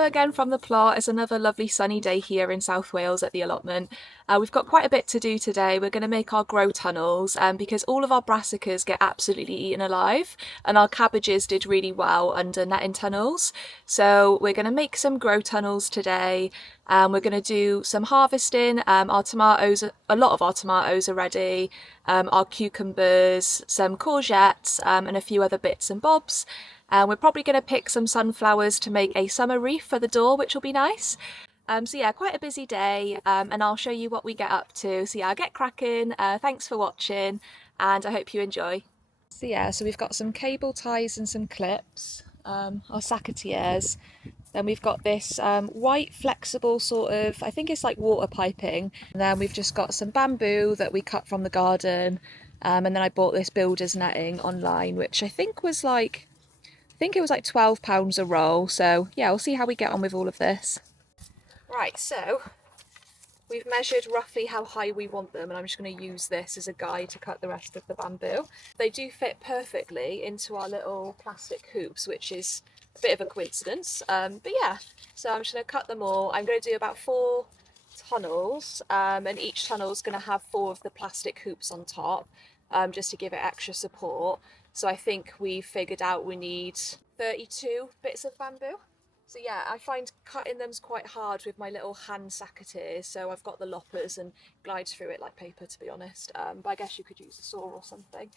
Hello again from the plot. It's another lovely sunny day here in South Wales at the allotment. We've got quite a bit to do today. We're going to make our grow tunnels because all of our brassicas get absolutely eaten alive and our cabbages did really well under netting tunnels. So we're going to make some grow tunnels today. We're going to do some harvesting. Our tomatoes, a lot of our tomatoes are ready. Our cucumbers, some courgettes and a few other bits and bobs. We're probably going to pick some sunflowers to make a summer wreath for the door, which will be nice. So yeah, quite a busy day, and I'll show you what we get up to. So yeah, I'll get cracking. Thanks for watching, and I hope you enjoy. So yeah, so we've got some cable ties and some clips, our secateurs. Then we've got this white flexible sort of, I think it's like water piping. And then we've just got some bamboo that we cut from the garden. And then I bought this builder's netting online, which I think was like £12 a roll. So yeah, we'll see how we get on with all of this. Right, so we've measured roughly how high we want them, and I'm just going to use this as a guide to cut the rest of the bamboo. They do fit perfectly into our little plastic hoops, which is a bit of a coincidence. But yeah, so I'm just going to cut them all. I'm going to do about 4 tunnels, and each tunnel is going to have 4 of the plastic hoops on top, just to give it extra support. So I think we figured out we need 32 bits of bamboo. So yeah, I find cutting them's quite hard with my little hand secateurs, so I've got the loppers and glide through it like paper, to be honest. But I guess you could use a saw or something.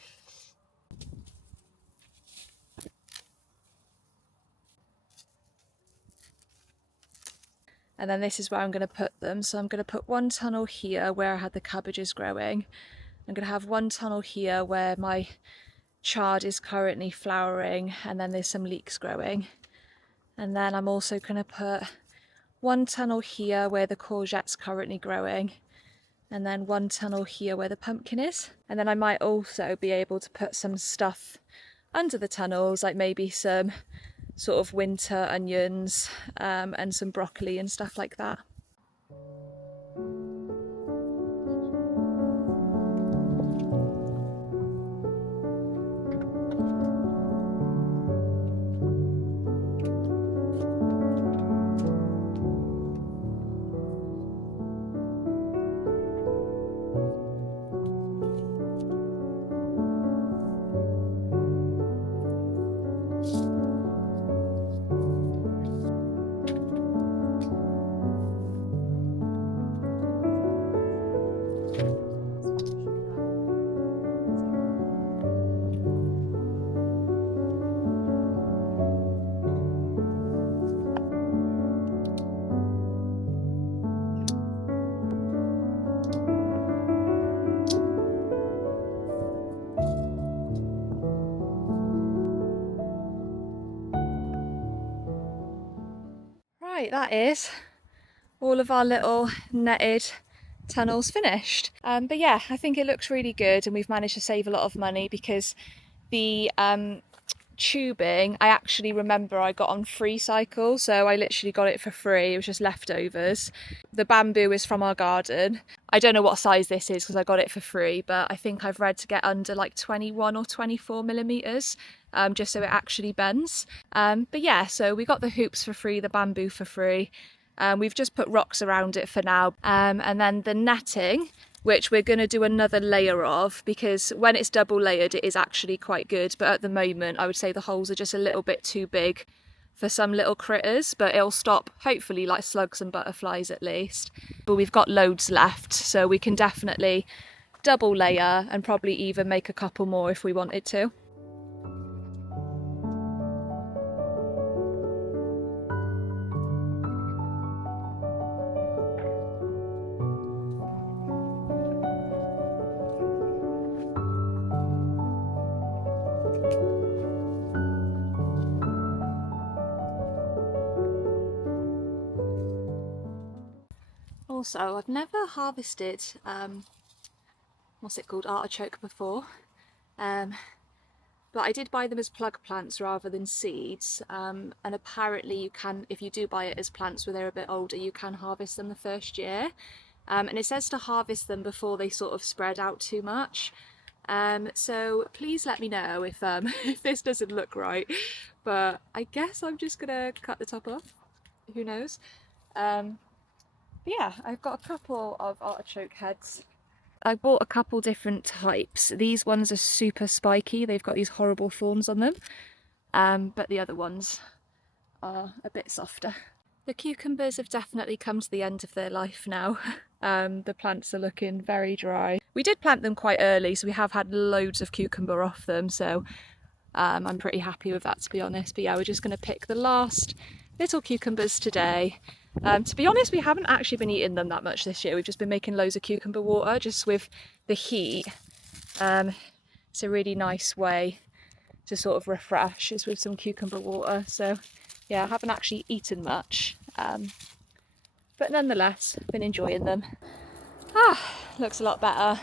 And then this is where I'm going to put them. So I'm going to put one tunnel here where I had the cabbages growing. I'm going to have one tunnel here where my chard is currently flowering, and then there's some leeks growing. And then I'm also going to put one tunnel here where the courgette's currently growing, and then one tunnel here where the pumpkin is. And then I might also be able to put some stuff under the tunnels, like maybe some sort of winter onions and some broccoli and stuff like that. Right, that is all of our little netted tunnels finished. But yeah, I think it looks really good, and we've managed to save a lot of money because the tubing, I actually remember I got on free cycle, so I literally got it for free. It was just leftovers. The bamboo is from our garden. I don't know what size this is because I got it for free, but I think I've read to get under like 21 or 24 millimeters, just so it actually bends. But yeah, so we got the hoops for free, the bamboo for free. We've just put rocks around it for now, and then the netting, which we're going to do another layer of, because when it's double layered it is actually quite good, but at the moment I would say the holes are just a little bit too big for some little critters, but it'll stop hopefully like slugs and butterflies at least. But we've got loads left, so we can definitely double layer and probably even make a couple more if we wanted to. Also, I've never harvested what's it called, artichoke before, but I did buy them as plug plants rather than seeds, and apparently you can, if you do buy it as plants where they're a bit older, you can harvest them the first year, and it says to harvest them before they sort of spread out too much. So please let me know if if this doesn't look right, but I guess I'm just gonna cut the top off. who knows. But yeah, I've got a couple of artichoke heads. I bought a couple different types. These ones are super spiky, they've got these horrible thorns on them, but the other ones are a bit softer. The cucumbers have definitely come to the end of their life now. The plants are looking very dry. We did plant them quite early, so we have had loads of cucumber off them, so I'm pretty happy with that, to be honest. But yeah, we're just going to pick the last little cucumbers today. To be honest, we haven't actually been eating them that much this year. We've just been making loads of cucumber water just with the heat. It's a really nice way to sort of refresh, is with some cucumber water. So yeah, I haven't actually eaten much, but nonetheless, been enjoying them. Looks a lot better.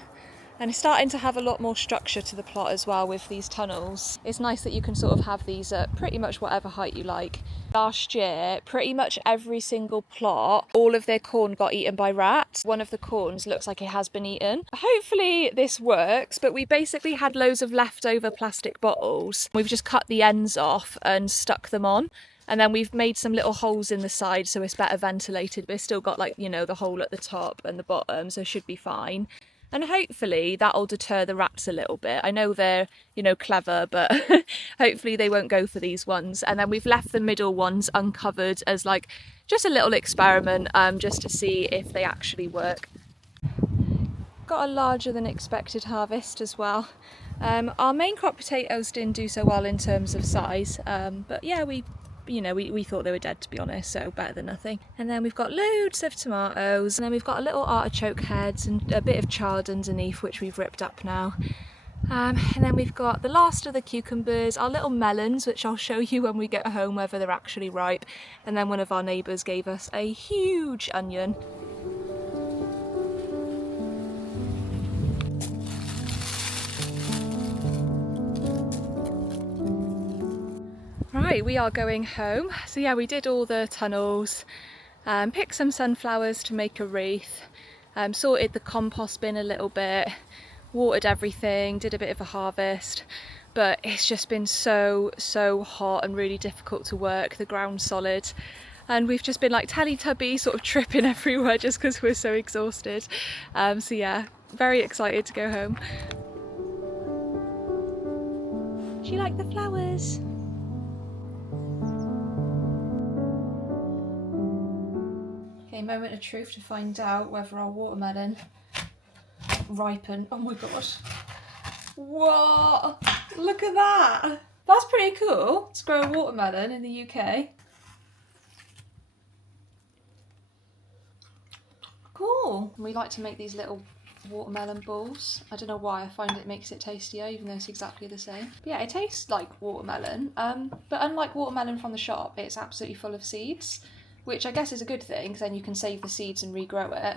And it's starting to have a lot more structure to the plot as well with these tunnels. It's nice that you can sort of have these at pretty much whatever height you like. Last year, pretty much every single plot, all of their corn got eaten by rats. One of the corns looks like it has been eaten. Hopefully this works, but we basically had loads of leftover plastic bottles. We've just cut the ends off and stuck them on. And then we've made some little holes in the side so it's better ventilated, but it's still got, like, you know, the hole at the top and the bottom, so it should be fine. And hopefully that'll deter the rats a little bit. I know they're, you know, clever, but hopefully they won't go for these ones. And then we've left the middle ones uncovered as like just a little experiment, just to see if they actually work. Got a larger than expected harvest as well. Our main crop potatoes didn't do so well in terms of size, but yeah, we thought they were dead, to be honest, so better than nothing. And then we've got loads of tomatoes, and then we've got a little artichoke heads and a bit of chard underneath, which we've ripped up now. And then we've got the last of the cucumbers, our little melons, which I'll show you when we get home whether they're actually ripe. And then one of our neighbours gave us a huge onion. Right, we are going home. So yeah, we did all the tunnels, picked some sunflowers to make a wreath, sorted the compost bin a little bit, watered everything, did a bit of a harvest, but it's just been so hot and really difficult to work. The ground's solid, and we've just been like Teletubbies, sort of tripping everywhere just because we're so exhausted. So yeah, very excited to go home. Do you like the flowers? Moment of truth to find out whether our watermelon ripened. Oh my gosh. What? Look at that. That's pretty cool to grow a watermelon in the UK. Cool. We like to make these little watermelon balls. I don't know why, I find it makes it tastier even though it's exactly the same. But yeah, it tastes like watermelon, but unlike watermelon from the shop, it's absolutely full of seeds, which I guess is a good thing, because then you can save the seeds and regrow it.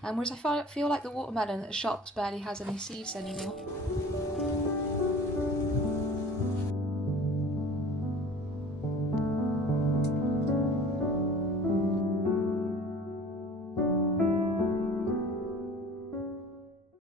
Whereas I feel like the watermelon at the shops barely has any seeds anymore.